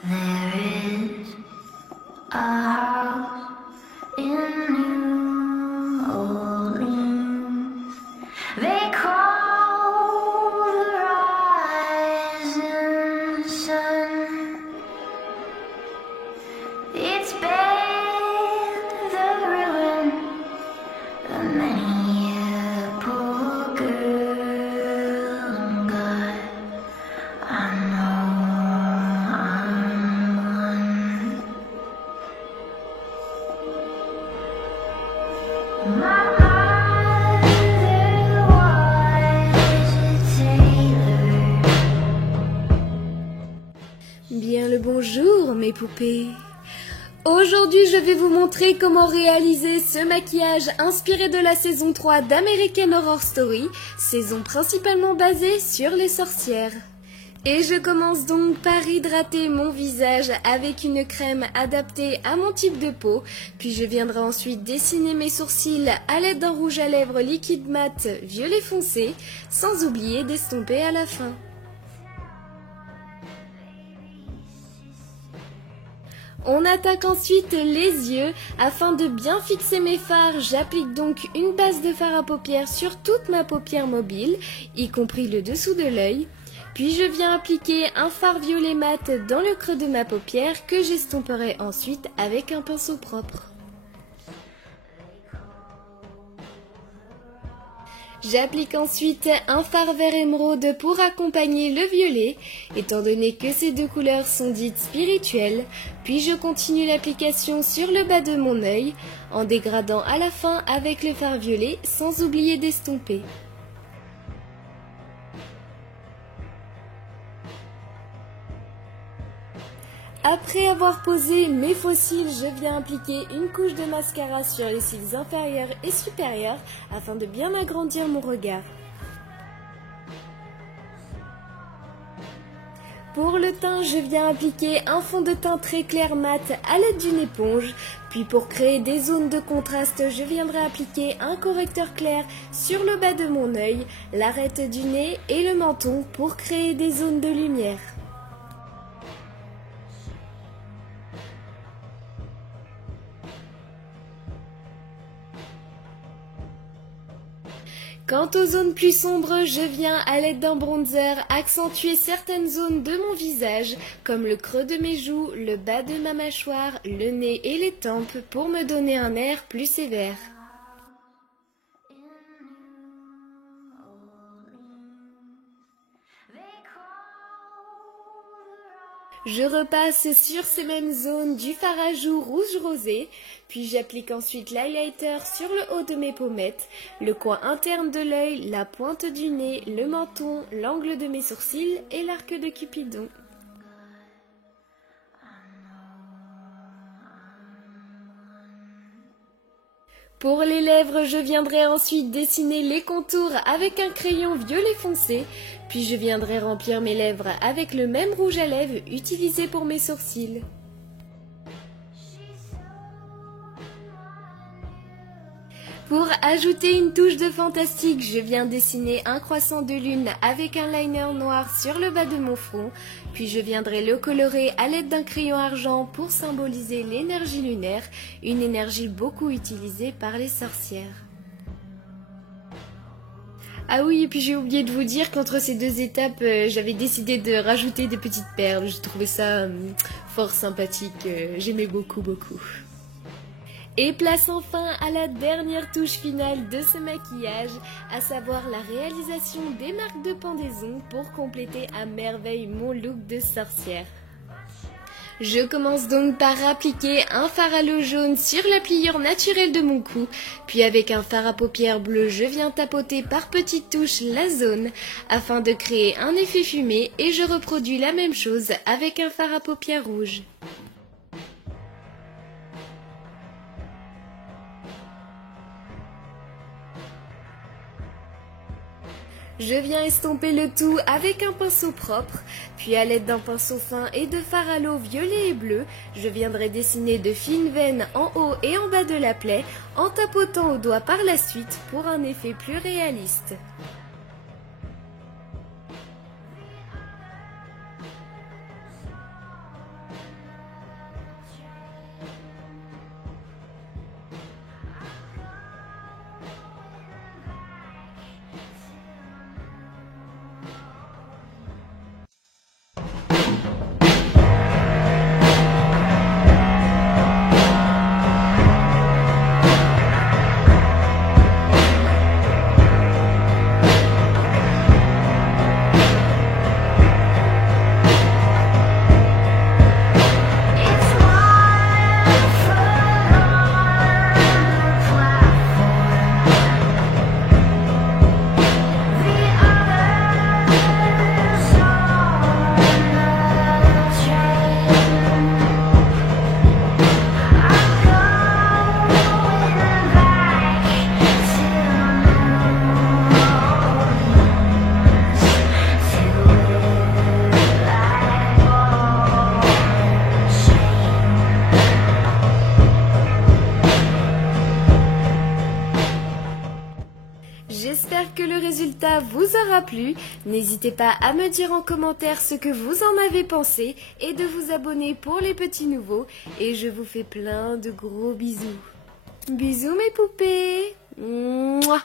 There is a house in New Orleans. They call the rising sun. It's been the ruin of many a poor girl and God. I know I'm one. My mother was a tailor. Bien le bonjour mes poupées. Aujourd'hui je vais vous montrer comment réaliser ce maquillage inspiré de la saison 3 d'American Horror Story, saison principalement basée sur les sorcières. Et je commence donc par hydrater mon visage avec une crème adaptée à mon type de peau, puis je viendrai ensuite dessiner mes sourcils à l'aide d'un rouge à lèvres liquide mat violet foncé, sans oublier d'estomper à la fin. On attaque ensuite les yeux. Afin de bien fixer mes fards, j'applique donc une base de fard à paupières sur toute ma paupière mobile, y compris le dessous de l'œil. Puis je viens appliquer un fard violet mat dans le creux de ma paupière que j'estomperai ensuite avec un pinceau propre. J'applique ensuite un fard vert émeraude pour accompagner le violet, étant donné que ces deux couleurs sont dites spirituelles, puis je continue l'application sur le bas de mon œil, en dégradant à la fin avec le fard violet sans oublier d'estomper. Après avoir posé mes faux cils, je viens appliquer une couche de mascara sur les cils inférieurs et supérieurs afin de bien agrandir mon regard. Pour le teint, je viens appliquer un fond de teint très clair mat à l'aide d'une éponge. Puis pour créer des zones de contraste, je viendrai appliquer un correcteur clair sur le bas de mon œil, l'arête du nez et le menton pour créer des zones de lumière. Quant aux zones plus sombres, je viens à l'aide d'un bronzer accentuer certaines zones de mon visage, comme le creux de mes joues, le bas de ma mâchoire, le nez et les tempes pour me donner un air plus sévère. Je repasse sur ces mêmes zones du fard à joues rouge rosé, puis j'applique ensuite l'highlighter sur le haut de mes pommettes, le coin interne de l'œil, la pointe du nez, le menton, l'angle de mes sourcils et l'arc de Cupidon. Pour les lèvres, je viendrai ensuite dessiner les contours avec un crayon violet foncé, puis je viendrai remplir mes lèvres avec le même rouge à lèvres utilisé pour mes sourcils. Pour ajouter une touche de fantastique, je viens dessiner un croissant de lune avec un liner noir sur le bas de mon front, puis je viendrai le colorer à l'aide d'un crayon argent pour symboliser l'énergie lunaire, une énergie beaucoup utilisée par les sorcières. Ah oui, et puis j'ai oublié de vous dire qu'entre ces deux étapes, j'avais décidé de rajouter des petites perles. Je trouvais ça fort sympathique, j'aimais beaucoup. Et place enfin à la dernière touche finale de ce maquillage, à savoir la réalisation des marques de pendaison pour compléter à merveille mon look de sorcière. Je commence donc par appliquer un fard à l'eau jaune sur la pliure naturelle de mon cou, puis avec un fard à paupières bleu, je viens tapoter par petites touches la zone afin de créer un effet fumé et je reproduis la même chose avec un fard à paupières rouge. Je viens estomper le tout avec un pinceau propre, puis à l'aide d'un pinceau fin et de fard à l'eau violet et bleu, je viendrai dessiner de fines veines en haut et en bas de la plaie, en tapotant au doigt par la suite pour un effet plus réaliste. J'espère que le résultat vous aura plu. N'hésitez pas à me dire en commentaire ce que vous en avez pensé et de vous abonner pour les petits nouveaux. Et je vous fais plein de gros bisous. Bisous mes poupées. Mouah.